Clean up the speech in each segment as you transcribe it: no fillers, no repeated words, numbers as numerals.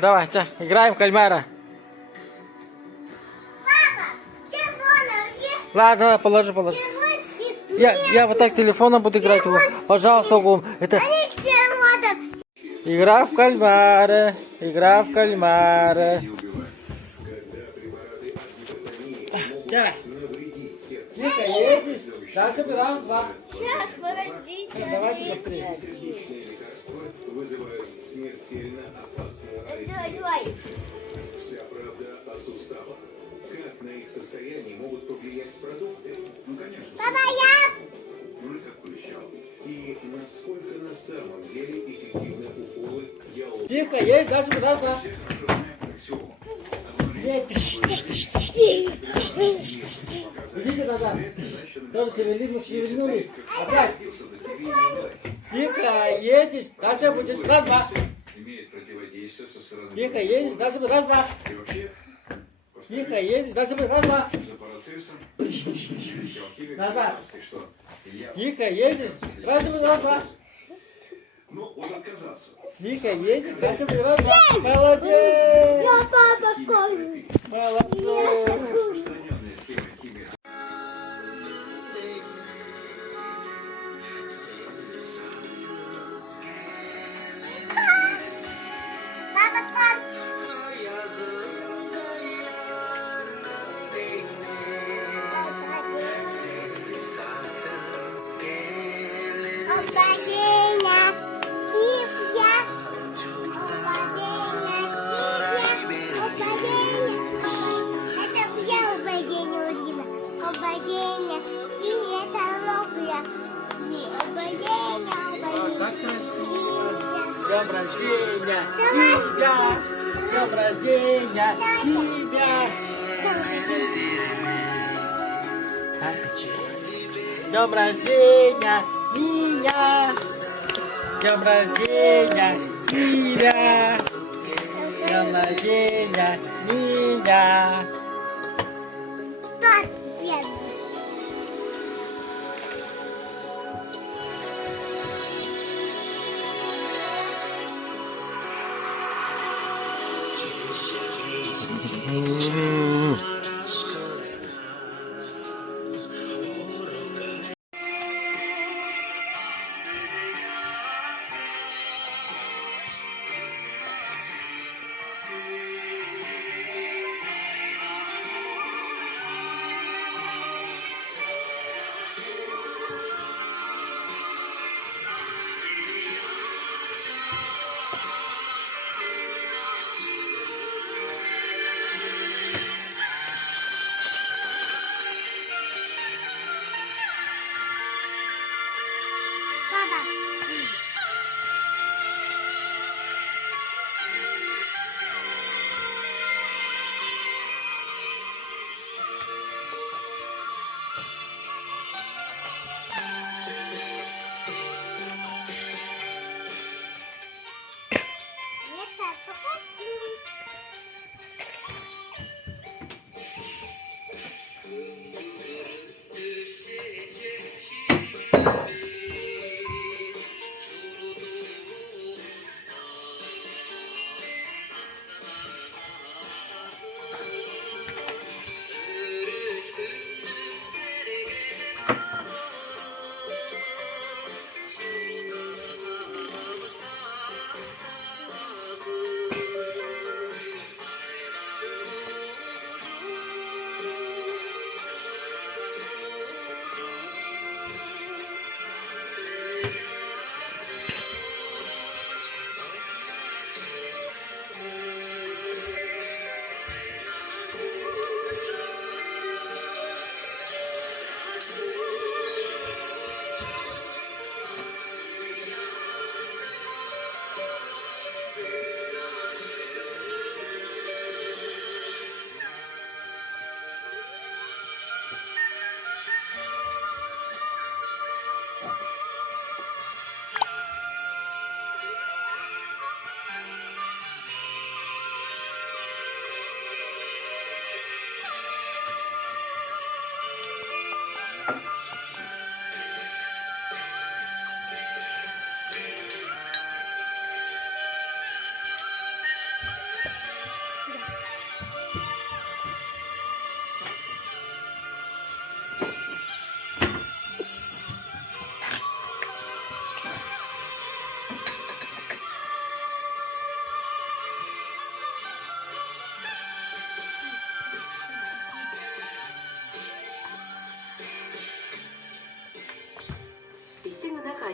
Давай, играем в кальмара. Папа, телефон где? Ладно, положи. Я вот так с телефоном буду играть его. Пожалуйста, Гум. Это Они телефоном. игра в кальмара. Игра в кальмара. Давай. Тихо, едешь. Дальше раз, два. Сейчас, подождите. Давайте быстрее. Вызывают смертельно опасную Давай. Вся правда о суставах. Как на их состояние могут повлиять продукты? Ну, конечно. Папа, я. Ну, и как пообещал. И насколько на самом деле эффективны уколы ялов. Тихо, есть. Дальше раз, два. Идите назад. Тоже шевельнулись. Опять. Тихо, едешь. Дальше будешь. Раз, два. Имеет противодействие со стороны... Тихо, едешь. Дальше будет раз, два. И вообще, Тихо, едешь. Дальше будет раз, два. за процессом... Назад. Что я... Тихо, едешь. Дальше будет раз, два. Ну, он отказался. Тихо, едешь. Дальше будет раз, два. Молодец. Я папа кормит. Молодец. Распространенная схема химии. Папа кормит. Обладение. Кипья. Это я обладение Урина. Обладение. И это лопля. Обладение. Днем рождения тебя! Днем рождения тебя! Днем рождения меня! Днем рождения тебя! Днем рождения меня! Так, первый.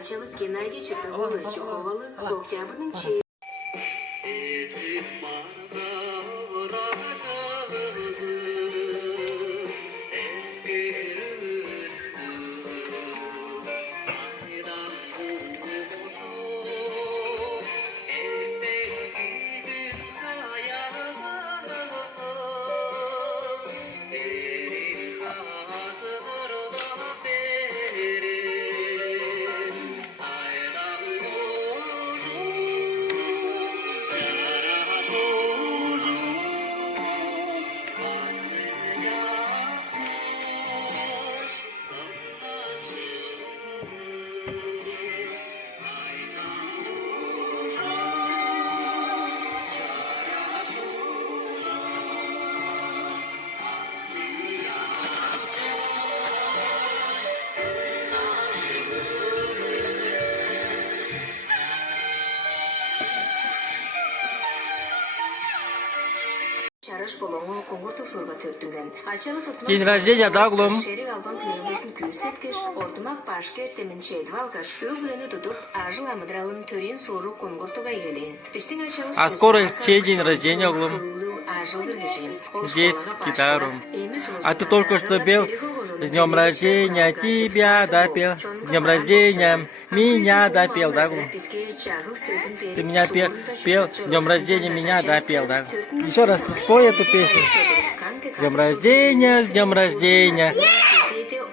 Ачабыз Геннадий Чертоголович Чуховалы октябрьнын чейин Чараш болоңу коңгуртук сурга төртүнгөн. Ачабыз День рождения, да, Глум? Шерик албан күнүбүздүн күүсеткиш, ортумак башкы теминче двалгаш фюглени тутуп, ажыл амыдралын төрен суру коңгуртуга келин. Биздин ачабыз А скоро чей день рождения, Глум? Здесь гитару. А ты только что пел «С днем рождения тебя допел, с днем рождения меня допел», да, Глум? Ты меня пел, «С днем рождения меня допел», да? Еще раз спой эту песню. С днем рождения, с днем рождения.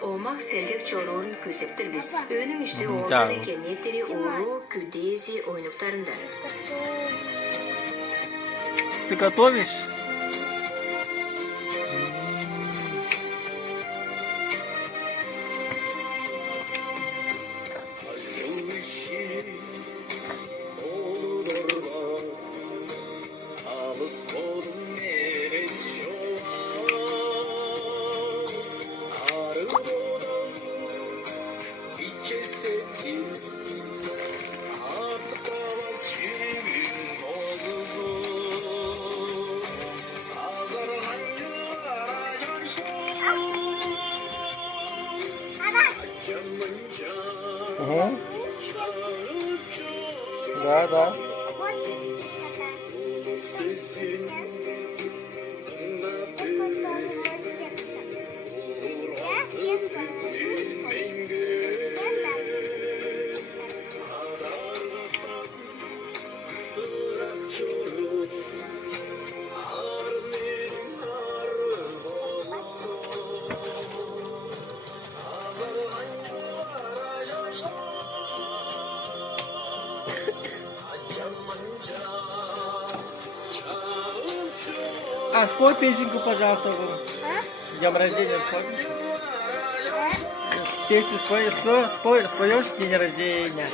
Омак сергек чорорун күсептирбиз. Өнүн иште Да. олдор экенеттери уру, күдези ойнуктарында. Ты готовишь? Угу. Да, да. Вот это. А спой песенку, пожалуйста, Глум. А? С днем рождения спой. Да? Песню споешь с день рождения.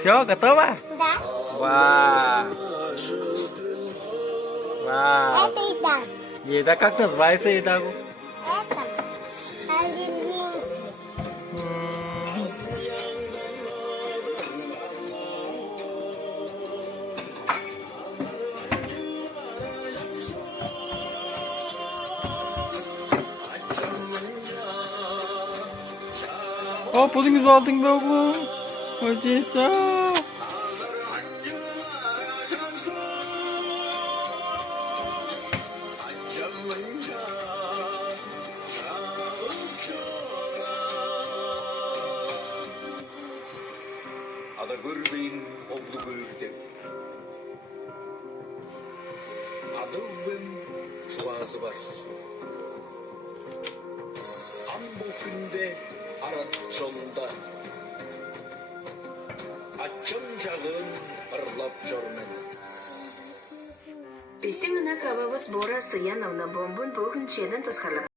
Все, готово? Да. Вау. Вау. Это еда. Еда, как называется еда? Это оленин. О, pulungiz olding be oğlum. Hoşça. Ада көрбейін олды көрдеп. Адылдың жуазы бар. Ам бұл күнде арат жолында. Ачын жағын ырлап жормен. Биздин ынак абабыз Бора Сыяновна бомбун бүгүн ченен тысқарлап.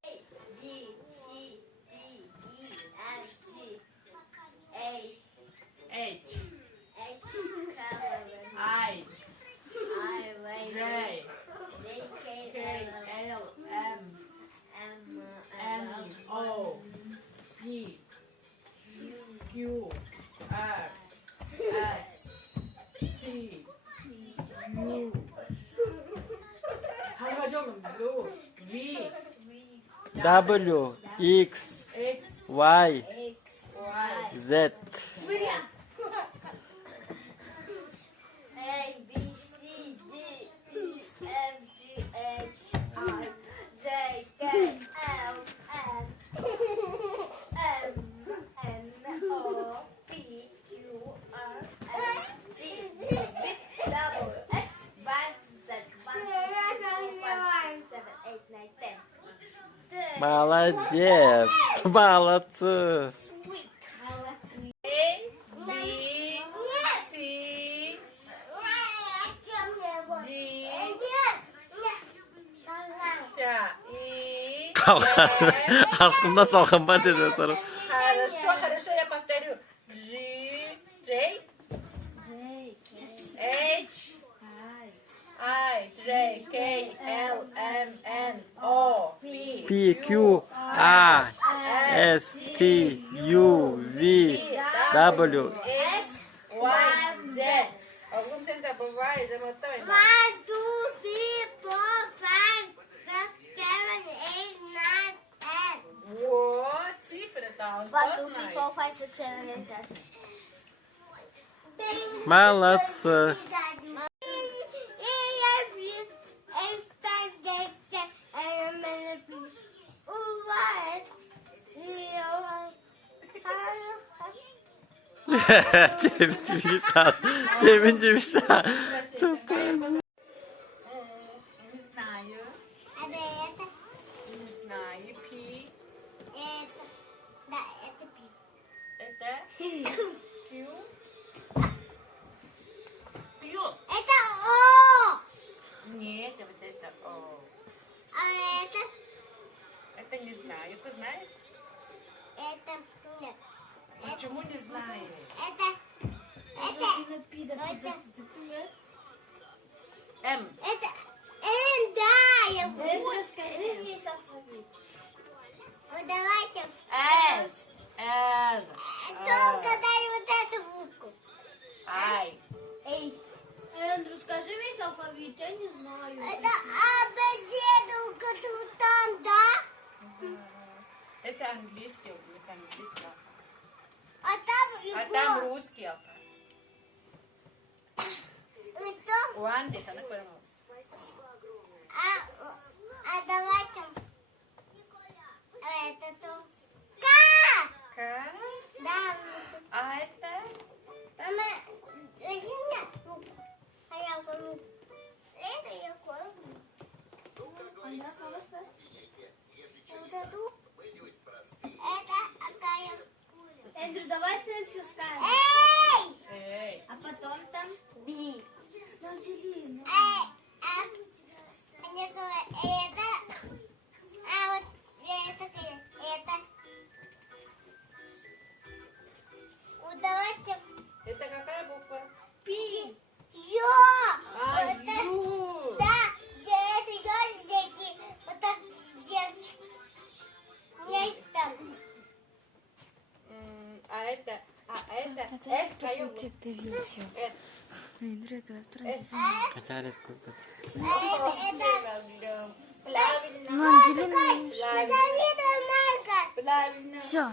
한 가지 오면 U, V, W, X, X, Y, Y, Z. A, B, C, D, E, F, G, H, I, J, K, L, M, N, O, P, Q, R, S, T, U, V, W, X, Y, Z, 1, 2, 3, 4, 5, 6, 7, 8, 9, 10. Молодец. Молодцы. A, B, C, 자, E, F. Aslında salkımbat ediyorsun. Хорошо, я повторю. G, J, H, I, J, K, L, M, N, O, P, P, Q, R, S, T, U, V, W. X, Y, Z. Alguns você забывает, замотай. 1, 2, 3, 4, 5, 6, 7, 8, 9, 10. Вот, цифры там, 1, 2, 3, знай. 4, 5, 6, 7, 8, 9. Молодцы. Çevinci bir şan. Çevinci bir şan. Çok Не знаю, не знаю. P, это Q. Q. Нет, вот это O. Это не знаю. Ты знаешь? Почему не знаешь? М. Расскажи мне с алфавитом. Вот давайте. С. Р. Только дай вот эту букву. I. Эй, Эндрю, скажи весь алфавит, я не знаю. Это который там, да? Это английский, у них английский алфавит. А там А там русский алфавит. и там, У Андреса, она поняла. а давайте это то. К. Да, А это? мама, дайте мне руку. А я возьму. Это я возьму. Вот эту. Это какая? Эндрю, давай ты все скажешь. Эй! Эй. А потом там Би. Ангелина. Мне говорят, это. А вот это. Вот давайте. Это какая буква? Пи. Ё! А, Это- Ю. Да, это ё здесь. Вот так сделать. Есть там. А это F, твоё. F. Kaçar kızdı. Это. Правильно. Правильно. Правильно. Давид, Правильно. Все.